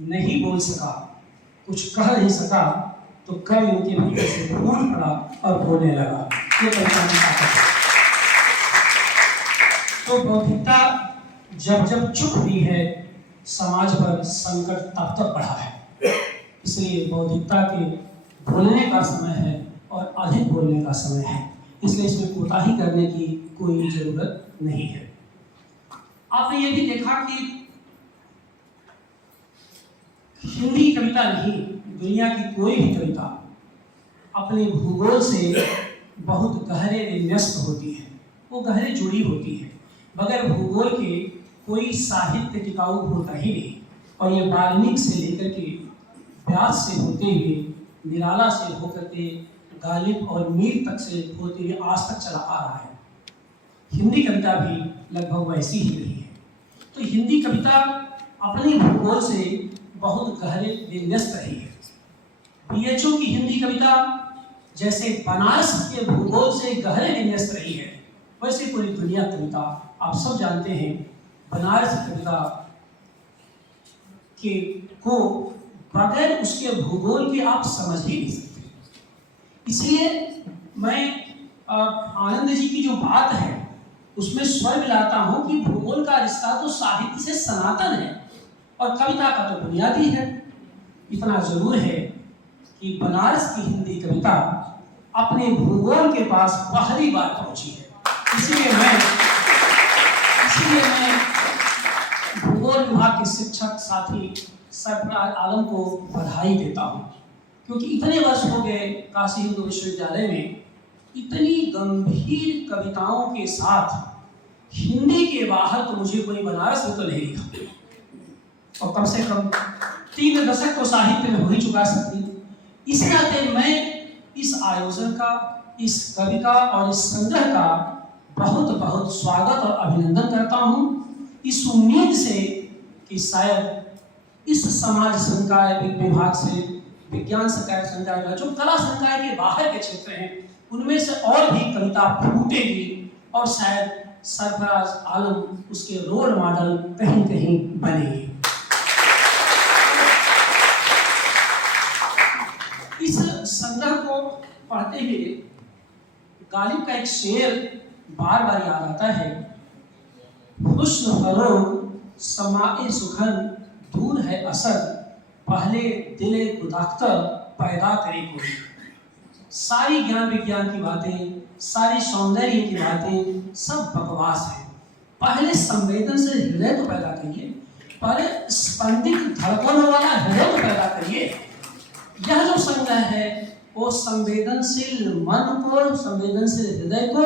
नहीं बोल सका, कुछ कह नहीं सका, तो कवि उनके भीतर से फूल पड़ा और बोलने लगा। ये पहचान ताकत है। तो बौद्धिकता जब जब चुप हुई है, समाज पर संकट तब तक बढ़ा है। इसलिए बौद्धिकता के बोलने का समय है और अधिक बोलने का समय है, इसलिए इसमें कोताही करने की कोई जरूरत नहीं है। आपने ये भी देखा कि हिंदी कविता नहीं, दुनिया की कोई भी कविता अपने भूगोल से बहुत गहरे न्यस्त होती है, वो गहरे जुड़ी होती है। बगैर भूगोल के कोई साहित्य टिकाऊ होता ही नहीं। और ये वाल्मीकि से लेकर के व्यास से होते हुए, निराला से होकर के गालिब और मीर तक से होते हुए आज तक चला आ रहा है। हिंदी कविता भी लगभग वैसी ही रही है। तो हिंदी कविता अपने भूगोल से बहुत गहरे विन्यस्त रही है। बीएचओ की हिंदी कविता जैसे बनारस के भूगोल से गहरे विन्यस्त रही है, वैसे पूरी दुनिया कविता, आप सब जानते हैं, बनारस कविता के को बगैर उसके भूगोल के आप समझ ही नहीं सकते। इसलिए मैं आनंद जी की जो बात है उसमें स्वर मिलाता हूं कि भूगोल का रिश्ता तो साहित्य से सनातन है और कविता का तो बुनियादी है। इतना जरूर है कि बनारस की हिंदी कविता अपने भूगोल के पास पहली बार पहुंची है। इसलिए मैं भूगोल विभाग के शिक्षक साथी सरफराज आलम को बधाई देता हूं, क्योंकि इतने वर्ष हो गए काशी हिंदू विश्वविद्यालय में इतनी गंभीर कविताओं के साथ हिंदी के बाहर तो मुझे कोई बनारस में तो नहीं लिखा, और कम से कम 3 दशक तो साहित्य में हो ही चुका सकती। इस नाते मैं इस आयोजन का, इस कवि का और इस संग्रह का बहुत बहुत स्वागत और अभिनंदन करता हूं, इस उम्मीद से कि शायद इस समाज संकाय विभाग से, विज्ञान संकाय संकाय, जो कला संकाय के बाहर के क्षेत्र हैं, उनमें से और भी कविता फूटेगी और शायद सरफराज आलम उसके रोल मॉडल कहीं कहीं बनेंगे। इस संग्रह को पढ़ते हुए गालिब का एक शेर बार बार याद आता है, हुस्न फरोग समाए सुखन दूर है असर, पहले दिले गुदाख्तर पैदा करे कोई। सारी ज्ञान विज्ञान की बातें, सारी सौंदर्य की बातें सब बकवास है। पहले संवेदनशील हृदय तो पैदा करिए, पहले स्पंदित धड़कनों वाला हृदय तो पैदा करिए। यह जो संग्रह है वो संवेदनशील मन को, संवेदनशील हृदय को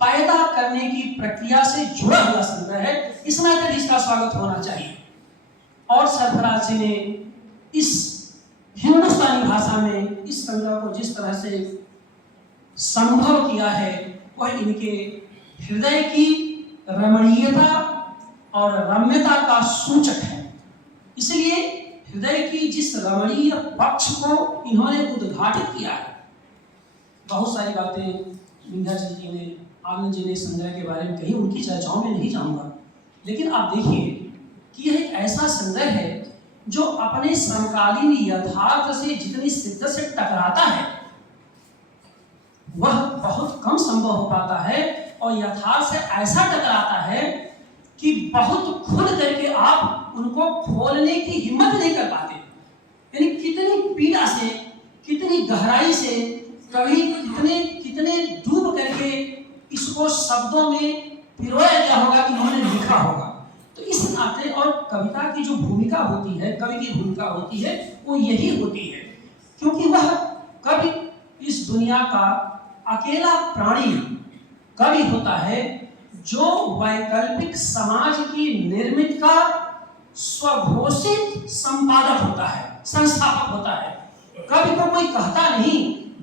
पैदा करने की प्रक्रिया से जुड़ा हुआ संग्रह है। इस नाते इसका स्वागत होना चाहिए। और सरफराज जी ने इस हिंदुस्तानी भाषा में इस संग्रह को जिस तरह से संभव किया है, वह इनके हृदय की रमणीयता और रम्यता का सूचक है। इसलिए हृदय की जिस रमणीय पक्ष को इन्होंने उद्घाटित किया है, बहुत सारी बातें विंध्याचल जी ने, आनंद जी ने संग्रह के बारे में कही, उनकी चर्चाओं में नहीं जाऊंगा। लेकिन आप देखिए कि यह एक ऐसा संग्रह है जो अपने समकालीन यथार्थ से जितनी शिद्दत से टकराता है वह बहुत कम संभव हो पाता है, और यथार्थ से ऐसा टकराता है कि बहुत खुल करके आप उनको खोलने की हिम्मत नहीं कर पाते। यानी कितनी पीड़ा से, कितनी गहराई से, कभी कितने डूब करके इसको शब्दों में पिरोया गया होगा, इन्होंने लिखा होगा। तो इस नाते, और कविता की जो भूमिका होती है, कवि की भूमिका होती है, वो यही होती है, क्योंकि वह कवि इस दुनिया का अकेला प्राणी कवि होता है जो वैकल्पिक समाज की निर्मित का स्वघोषित संपादक होता है, संस्थापक होता है। कवि को कोई कहता नहीं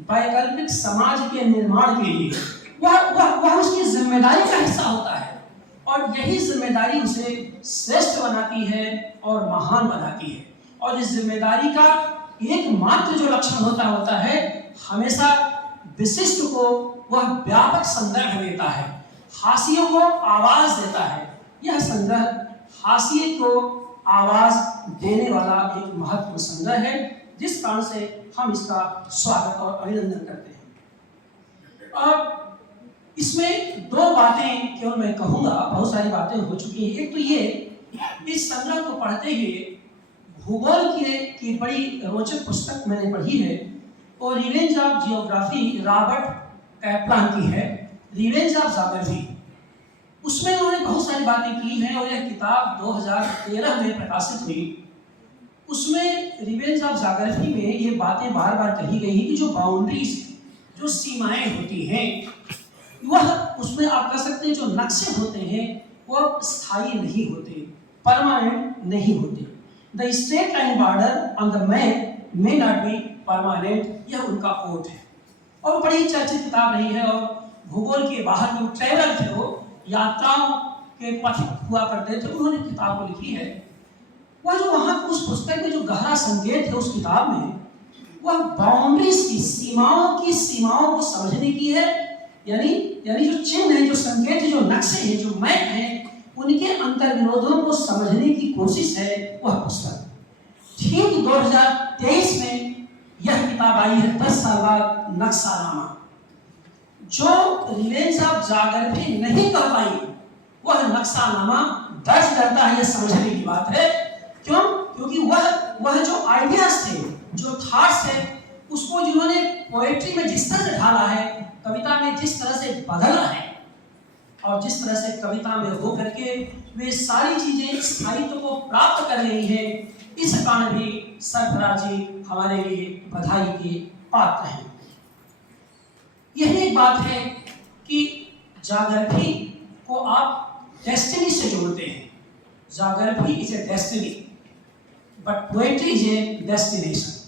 वैकल्पिक समाज के निर्माण के लिए, वह उसकी जिम्मेदारी का हिस्सा होता है, और यही जिम्मेदारी उसे श्रेष्ठ बनाती है और महान बनाती है। और इस जिम्मेदारी का एकमात्र जो लक्षण होता है हमेशा विशिष्ट को वह व्यापक संदर्भ देता है, हाशियों को आवाज देता है। यह संग्रह हाशिए को आवाज देने वाला एक महत्वपूर्ण संग्रह है, जिस कारण से हम इसका स्वागत और अभिनंदन करते हैं। अब इसमें दो बातें केवल मैं कहूंगा, बहुत सारी बातें हो चुकी हैं। एक तो ये, इस संग्रह को पढ़ते हुए भूगोल की बड़ी रोचक पुस्तक मैंने पढ़ी है, और revenge of geography Robert Kaplan की है, रिवेंज ऑफ ज्योग्राफी। उसमें उन्होंने बहुत सारी बातें की हैं, और यह किताब 2013 में प्रकाशित हुई। उसमें रिवेंज ऑफ ज्योग्राफी में ये बातें बार बार कही गई हैं कि जो बाउंड्रीज, जो सीमाएं होती हैं, वह उसमें आप कह सकते हैं जो नक्शे होते हैं वह स्थायी नहीं होते, परमानेंट नहीं होते। The straight line border on the map may not be permanent, यह उनका कोट है। और बड़ी चर्चित किताब रही है, और भूगोल के बाहर जो ट्रैवलर थे, वो यात्राओं के पथिक हुआ करते थे, उन्होंने किताब को लिखी है। वह जो वहाँ उस पुस्तक में जो गहरा संकेत है उस किताब में, वह बाउंड्रीज की, सीमाओं को समझने की है। यानी जो चिन्ह है, जो संकेत है, जो नक्शे हैं, जो मैप हैं, उनके अंतर्विरोधों को समझने की कोशिश है वह पुस्तक। ठीक 2023 में यह किताब आई है, 10 साल बाद, नक्शानामा। जो रिवेंज ऑफ ज्योग्राफी नहीं कर पाई, वह नक्शानामा दर्ज करता है, यह समझने की बात है। क्यों? क्योंकि वह जो आइडियाज थे, जो थॉट्स थे, उसको जिन्होंने पोएट्री में जिस तरह से ढाला है, कविता में जिस तरह से बदला है, और जिस तरह से कविता में हो करके वे सारी चीजें स्थायित्व को प्राप्त कर रही है, इस कारण भी सरफराज जी हमारे लिए बधाई के पात्र हैं। यही एक बात है कि ज्योग्राफी को आप डेस्टिनी से जोड़ते हैं। Geography is a destiny, but poetry is a destination.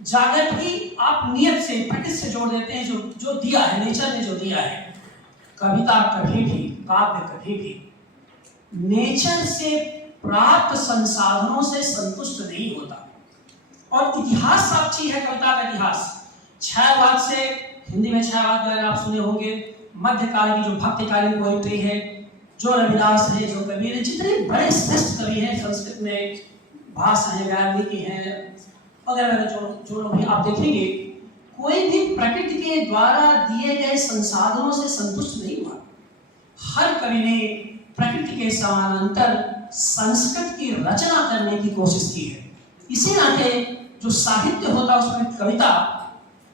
Geography आप नियत से, प्रकृति से जोड़ देते हैं, जो दिया है, नेचर ने जो दिया है। कविता कभी भी, काव्य कभी भी नेचर से प्राप्त संसाधनों से संतुष्ट नहीं होता। और इतिहास साक्षी है, कविता का इतिहास। छायावाद से, हिंदी में छायावाद गाने आप सुने होंगे, मध्यकाल की जो भक्तिकालीन पोएट्री है, जो रविदास है, जो कबीर है, जितने बड़े श्रेष्ठ कवि हैं संस्कृत में, भाषा है, वाल्मीकि हैं वगैरह, जो लोग भी आप देखेंगे, कोई भी प्रकृति के द्वारा दिए गए संसाधनों से संतुष्ट नहीं हुआ। हर कवि ने प्रकृति के समानांतर संस्कृत की रचना करने की कोशिश की है। इसी नाते जो साहित्य होता है उसमें कविता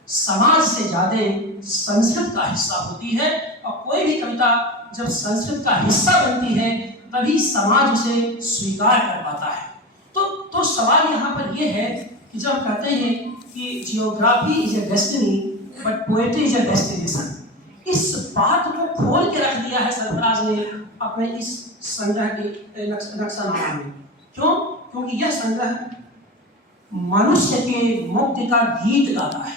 समाज से ज्यादा संस्कृत का हिस्सा होती है, और कोई भी कविता जब संस्कृत का हिस्सा बनती है तभी समाज उसे स्वीकार कर पाता है। तो सवाल यहाँ पर यह है कि जब कहते हैं कि geography is a destiny but poetry is a destination, इस बात को खोल के रख दिया है सरफराज ने अपने इस संग्रह के नक्शानामा में। क्यों? क्योंकि यह संग्रह मनुष्य के मुक्ति का गीत गाता है।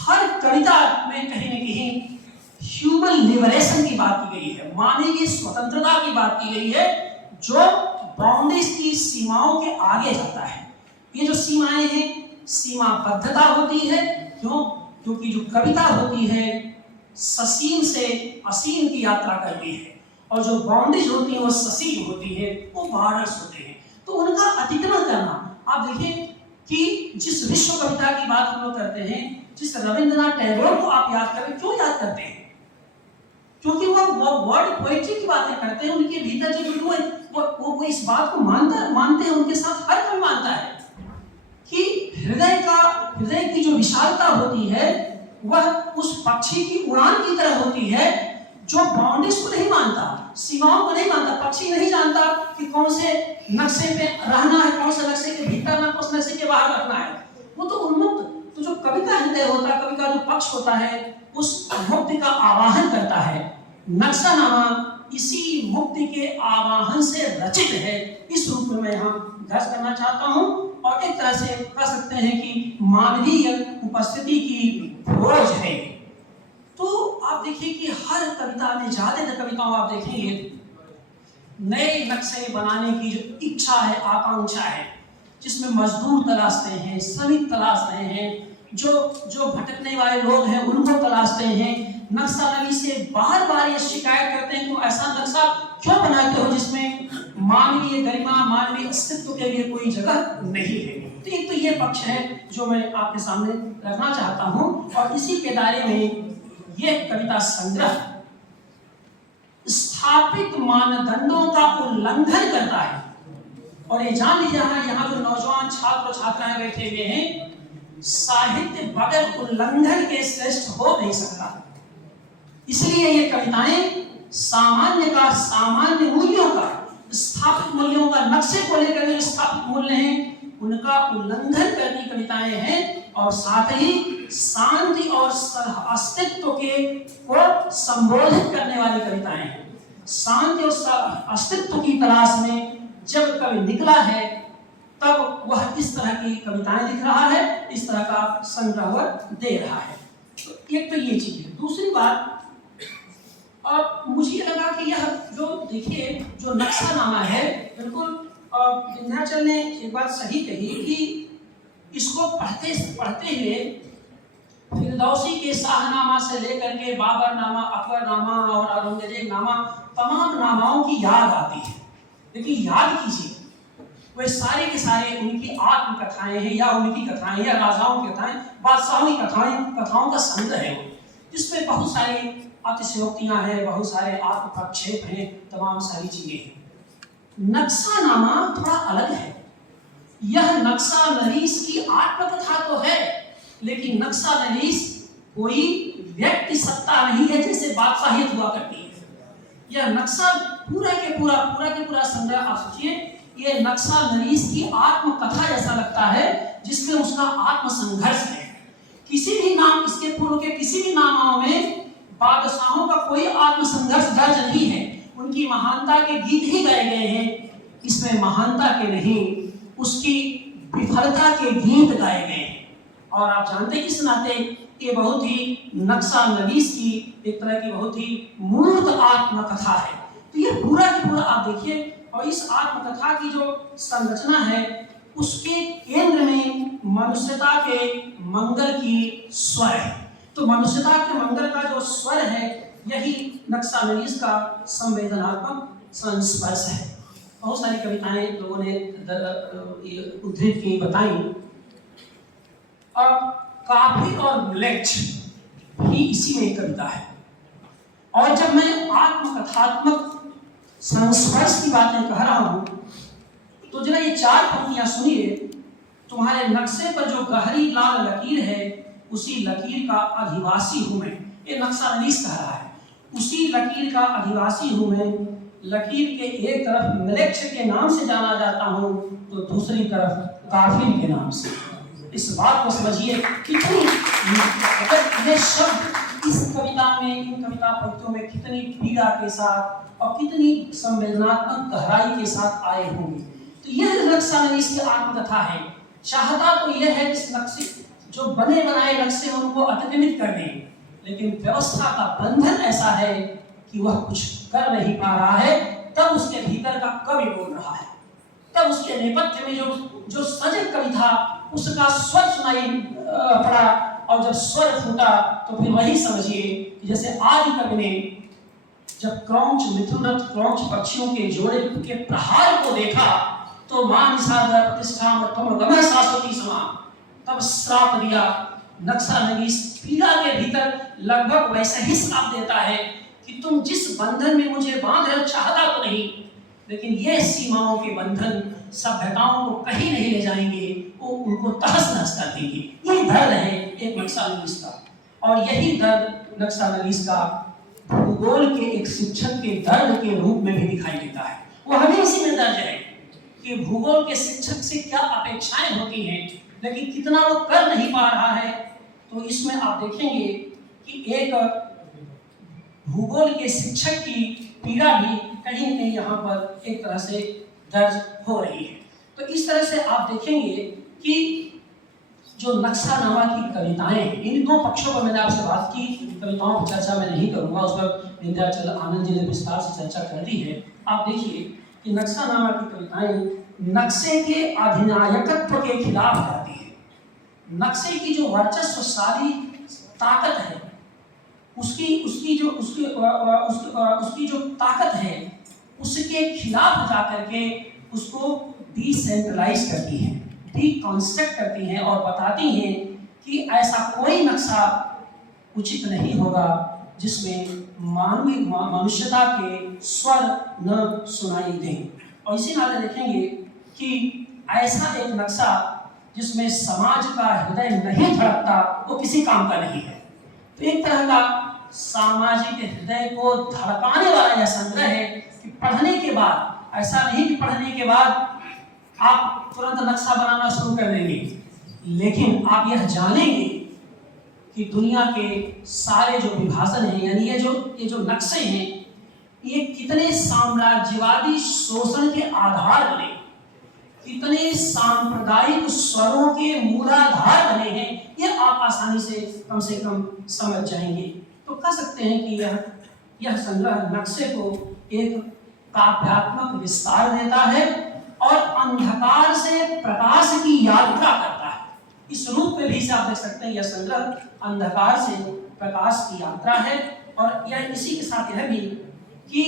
हर कविता में कहीं न कहीं ह्यूमन लिबरेशन की बात की गई है, मानवीय स्वतंत्रता की बात की गई है, जो बाउंड्रीज की, सीमाओं के आगे जाता है। ये जो सीमाएं हैं, सीमाबद्धता होती है। क्यों? क्योंकि जो कविता होती है ससीम से असीम की यात्रा करती है, और जो बाउंड्रीज होती है वो ससीम होती है, वो बॉर्डर्स होते हैं। तो उनका अतिक्रमण करना, आप देखिए कि जिस विश्व कविता की बात हम लोग करते हैं, जिस रविंद्रनाथ टैगोर को आप याद करें, क्यों याद करते हैं? क्योंकि वो वर्ड पोएट्री की बातें करते हैं। उनके भीतर जो वो इस बात को मानते हैं, उनके साथ हर कोई मानता है कि हृदय की जो विशालता होती है वह उस पक्षी की उड़ान की तरह होती है, जो बाउंड्रीज को नहीं मानता, सीमाओं को नहीं मानता। पक्षी नहीं जानता कि कौन से नक्शे पे रहना है, कौन से नक्शे के भीतर ना, कौन से नक्शे के बाहर रखना है। वो तो उन्मुक्त। तो जो कवि का हृदय होता है, कवि का जो पक्ष होता है, उस मुक्ति का आवाहन करता है। नक्शानामा इसी मुक्ति के आवाहन से रचित है। इस रूप में मैं यहाँ दर्ज करना चाहता हूँ, और एक तरह से कह सकते हैं कि मानवीय उपस्थिति की खोज है। तो आप देखिए कि हर कविता में, ज्यादातर कविताओं आप देखेंगे, नए नक्शे बनाने की जो इच्छा है, आकांक्षा है, जिसमें मजदूर तलाशते हैं, श्रमिक तलाश रहे हैं, जो भटकने वाले लोग हैं उनको तलाशते हैं। नक्शा नवी से बार बार ये शिकायत करते हैं कि ऐसा नक्शा क्यों बनाते हो जिसमें मानवीय गरिमा, मानवीय अस्तित्व के लिए कोई जगह नहीं है। तो एक तो ये पक्ष है जो मैं आपके सामने रखना चाहता हूं, और इसी के दायरे में ये कविता संग्रह स्थापित मानदंडों का उल्लंघन करता है। और ये जान लीजिए यहाँ जो नौजवान छात्र छात्राएं बैठे हुए हैं, साहित्य बगैर उल्लंघन के श्रेष्ठ हो नहीं सकता। इसलिए ये कविताएं सामान्य का, सामान्य मूल्यों का, स्थापित मूल्यों का, नक्शे को लेकर जो स्थापित मूल्य हैं उनका उल्लंघन करती कविताएं हैं, और साथ ही शांति और अस्तित्व के को संबोधित करने वाली कविताएं हैं। शांति और अस्तित्व की तलाश में जब कवि निकला है तब वह इस तरह की कविताएं लिख रहा है, इस तरह का संग्रह वह दे रहा है। तो एक तो ये चीज है। दूसरी बात, और मुझे लगा कि यह जो देखिए जो नक्शानामा है, बिल्कुल विंध्याचल ने एक बात सही कही कि इसको पढ़ते हुए फिरदौसी के शाहनामा से लेकर के बाबर नामा, अकबर नामा और औरंगजेब नामा, तमाम नामाओं की याद आती है। लेकिन याद कीजिए, वे सारे के सारे उनकी आत्मकथाएं हैं, या उनकी कथाएं, या राजाओं की कथाएं, बादशाहों की कथाओं का संग्रह है, जिसमें बहुत सारी अतिशयोक्तियां हैं, बहुत सारे आत्मप्रक्षेप हैं, तमाम सारी चीजें हैं। नक्शानामा थोड़ा अलग है। यह नक्शा नवीस की आत्मकथा तो है, लेकिन नक्शा नवीस कोई व्यक्ति सत्ता नहीं है जैसे बादशाहियत हुआ करती है। यह नक्शा पूरा के पूरा संग्रह, आप सोचिए, ये नक्शा नवीस की आत्मकथा जैसा लगता है, जिसमें उसका आत्मसंघर्ष है। किसी भी नाम, इसके पूर्व के किसी भी नामों में बादशाहों का कोई आत्मसंघर्ष दर्ज नहीं है। उनकी महानता के गीत ही गाए गए हैं, इसमें महानता के नहीं, उसकी विफलता के गीत गाए गए हैं। और आप जानते हैं किस नाते ये बहुत ही नक्शा नवीस की एक तरह की बहुत ही मूर्त आत्मकथा है। तो ये पूरा की पूरा आप देखिए, और इस आत्मकथा की जो संरचना है उसके केंद्र में मनुष्यता के मंगल की स्वर है। तो मनुष्यता के मंगल का जो स्वर है, यही नक्शा नवीस का संवेदनात्मक संस्पर्श है। बहुत सारी कविताएं लोगों ने उद्धृत की, बताई, और काफी और मिलेट भी इसी में एक कविता है। और जब मैं आत्मकथात्मक संस्पर्श की बातें कह रहा हूं, तो जरा ये चार पंक्तियां सुनिए। तुम्हारे नक्शे पर जो गहरी लाल लकीर है, उसी लकीर का अधिवासी हूं मैं। ये नक्शा नवीस कह रहा है, उसी लकीर का अधिवासी हूं मैं। लकीर के एक तरफ मिलेक्ष के नाम से जाना जाता हूं, तो दूसरी तरफ काफिल के नाम से। इस बात को समझिए, कितनी ये शब्द इस कविता में, इन कविता पंक्तियों में कितनी पीड़ा के साथ और कितनी संवेदनात्मक गहराई के साथ आए होंगे। तो यह नक्शा नवीस की आत्मकथा है। चाहता तो यह है कि इस नक्शे, जो बने बनाए नक्शे उनको अतिक्रमित कर दें, लेकिन व्यवस्था का बंधन ऐसा है कि वह कुछ कर नहीं पा रहा है। तब उसके भीतर का कवि बोल रहा है, तब उसके नेपथ्य में जो सजग कवि था उसका स्वर सुनाई पड़ा, और जब स्वर फूटा तो फिर वही समझिए कि जैसे आदि कवि ने जब क्रौंच मिथुनरथ क्रौंच पक्षियों के जोड़े के प्रहार को देखा, तो मान सागर प्रतिष्ठा में तुम गमन शाश्वती समा, तब श्राप दिया। नक्शा नवीस पीड़ा के भीतर लगभग वैसा ही श्राप देता है कि तुम जिस बंधन में मुझे बांध रहे हो, चाहता तो नहीं, लेकिन ये सीमाओं के बंधन सभ्यताओं को कहीं नहीं ले जाएंगे, वो उनको तहस नहस कर देंगे। ये दर्द है एक नक्शा नवीस का, और यही दर्द नक्शा नवीस का भूगोल के एक शिक्षक के दर्द के रूप में भी दिखाई देता है। वो हमें इसी में दर्ज है कि भूगोल के शिक्षक से क्या अपेक्षाएं होती हैं, लेकिन कितना वो कर नहीं पा रहा है। तो इसमें आप देखेंगे कि एक भूगोल के शिक्षक की पीड़ा भी कहीं न कहीं यहाँ पर एक तरह से दर्ज हो रही है। तो इस तरह से आप देखेंगे कि जो नक्शानामा की कविताएं, इन दो पक्षों पर मैंने आपसे बात की, कविताओं की चर्चा मैं नहीं करूंगा, उस पर विंध्याचल आनंद जी ने विस्तार से चर्चा कर दी है। आप देखिए कि नक्शानामा की कविताएं नक्शे के अधिनायकत्व के खिलाफ जाती है। नक्शे की जो वर्चस्वशाली ताकत है, उसकी जो ताकत है, उसके खिलाफ जाकर के उसको डिसेंट्रलाइज करती हैं, डिकॉन्स्ट्रक्ट करती हैं और बताती हैं कि ऐसा कोई नक्शा उचित नहीं होगा जिसमें मानवीय मनुष्यता के स्वर न सुनाई दें। और इसी नाते देखेंगे कि ऐसा एक नक्शा जिसमें समाज का हृदय नहीं धड़कता वो किसी काम का नहीं है। तो एक तरह का सामाजिक हृदय को धड़काने वाला यह संग्रह है कि पढ़ने के बाद ऐसा नहीं कि पढ़ने के बाद आप तुरंत नक्शा बनाना शुरू कर देंगे, लेकिन आप यह जानेंगे कि दुनिया के सारे जो विभाजन हैं, यानी ये जो नक्शे हैं, ये कितने साम्राज्यवादी शोषण के आधार बने, कितने सांप्रदायिक स्वरों के मूलाधार बने हैं, यह आप आसानी से कम समझ जाएंगे। तो कह सकते हैं कि यह संग्रह नक्शे को एक काव्यात्मक विस्तार देता है और अंधकार से प्रकाश की यात्रा करता है। इस रूप में भी आप देख सकते हैं यह संग्रह अंधकार से प्रकाश की यात्रा है। और यह इसी के साथ यह भी कि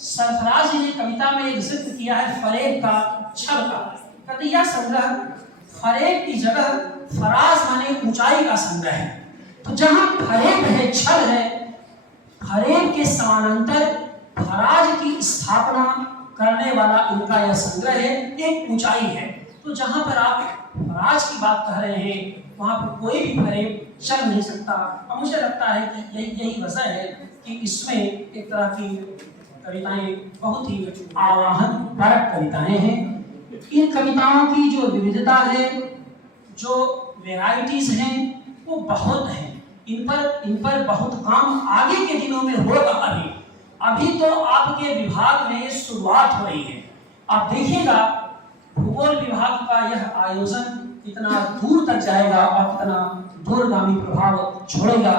सरफराज ने कविता में एक जिक्र किया है फरेब का, छल का। कहते यह संग्रह फरेब की जगह फराज माने ऊंचाई का संग्रह है। तो जहां फरेब है, छल है, फरेब के समानांतर फराज की स्थापना करने वाला इनका यह संग्रह है, एक ऊंचाई है। तो जहां पर आप फराज की बात कह रहे हैं वहां पर कोई भी फरेब चल नहीं सकता। और मुझे लगता है कि यही वजह है कि इसमें एक तरह की कविताएं बहुत ही आवाहन परक कविताएं हैं। इन कविताओं की जो विविधता है, जो वेराइटीज हैं, वो बहुत है। इन पर बहुत काम आगे के दिनों में होगा। अभी तो आपके विभाग में शुरुआत हो रही है। आप देखिएगा भूगोल विभाग का यह आयोजन कितना दूर तक जाएगा और कितना दूरगामी प्रभाव छोड़ेगा,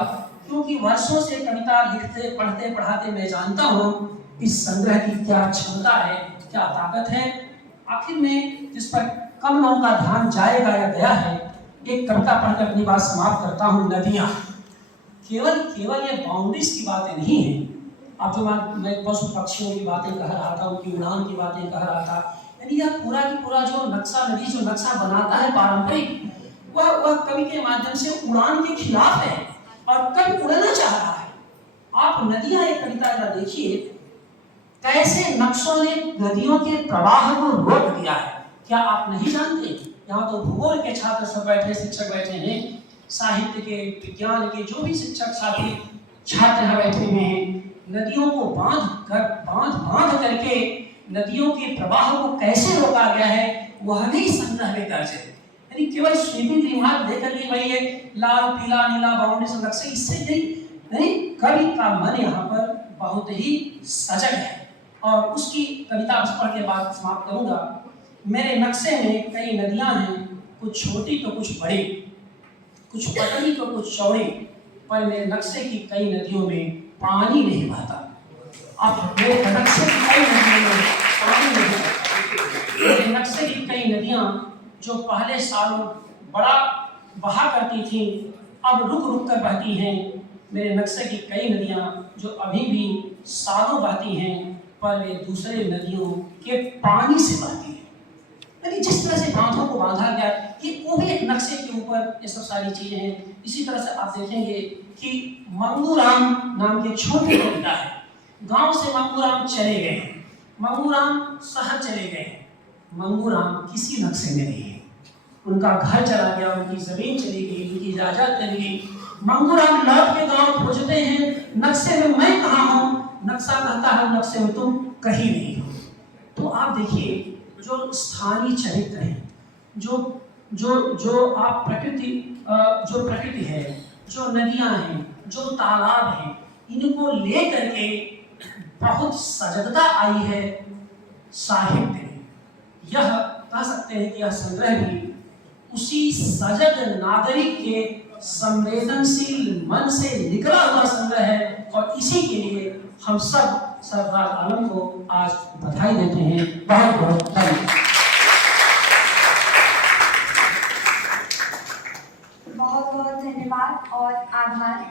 क्योंकि वर्षों से कविता लिखते पढ़ते पढ़ाते मैं जानता हूँ इस संग्रह की क्या क्षमता है, क्या ताकत है। आखिर में जिस पर कम लोगों का ध्यान जाएगा या गया है, एक कविता पढ़कर अपनी बात समाप्त करता हूँ। नदियाँ केवल ये बाउंड्रीज की बातें नहीं है। अब जो मैं पशु पक्षियों की बातें कह रहा था, उनकी उड़ान की बातें कह रहा था, यानी यह पूरा की पूरा जो नक्शा नदी जो नक्शा बनाता है पारंपरिक, वह कवि के माध्यम से उड़ान के खिलाफ है और कवि उड़ना चाह रहा है। आप नदियां एक कविता जरा देखिए, कैसे नक्शों ने नदियों के प्रवाह को रोक दिया है। क्या आप नहीं जानते? यहाँ तो भूगोल के छात्र सब बैठे, शिक्षक बैठे हैं, साहित्य के, विज्ञान के जो भी शिक्षक साथी छात्र यहाँ बैठे हुए हैं। नदियों को बांध करके नदियों के प्रवाह को कैसे रोका गया है, वह भी संग्रह में दर्ज है। यानी केवल स्वीपिंग रिमार्क देकर के भाई ये लाल पीला नीला बाउंड्री से नक्शे, इससे नहीं, कवि का मन यहाँ पर बहुत ही सजग है। और उसकी कविता पढ़ के बाद समाप्त करूंगा। मेरे नक्शे में कई नदियां हैं, कुछ छोटी तो कुछ बड़ी, कुछ पतली तो कुछ चौड़ी, पर मेरे नक्शे की कई नदियों में पानी नहीं बहता। अब मेरे नक्शे की कई नदियों में पानी नहीं बहता। मेरे नक्शे की कई नदियां जो पहले सालों बड़ा बहा करती थी, अब रुक रुक कर बहती हैं। मेरे नक्शे की कई नदियां जो अभी भी सालों बहती हैं, पर वे दूसरे नदियों के पानी से बहती हैं। यानी जिस तरह से बांधों को बांधा गया कि वो भी एक नक्शे के ऊपर ये सब सारी चीजें हैं। इसी तरह से आप देखेंगे कि मंगूराम नाम के छोटे कविता है। गांव से मंगूराम चले गए हैं, मंगूराम शहर चले गए हैं। मंगूराम किसी नक्शे में नहीं है, उनका घर चला गया, उनकी जमीन चली गई, उनकी जायदाद चली गई। मंगूराम लौट के गांव खोजते हैं, नक्शे में मैं कहाँ हूँ? नक्शा कहता है नक्शे में तुम कहीं नहीं हो। तो आप देखिए जो स्थानीय चरित्र है, जो आप प्रकृति है, जो नदियां हैं, जो तालाब हैं, इनको लेकर के बहुत सजगता आई है साहित्य में। यह कह सकते हैं कि यह संग्रह भी उसी सजग नागरिक के संवेदनशील मन से निकला हुआ संग्रह है। और इसी के लिए हम सब सरफराज आलम को आज बधाई देते हैं। बहुत बहुत धन्यवाद। बहुत बहुत धन्यवाद और आभार।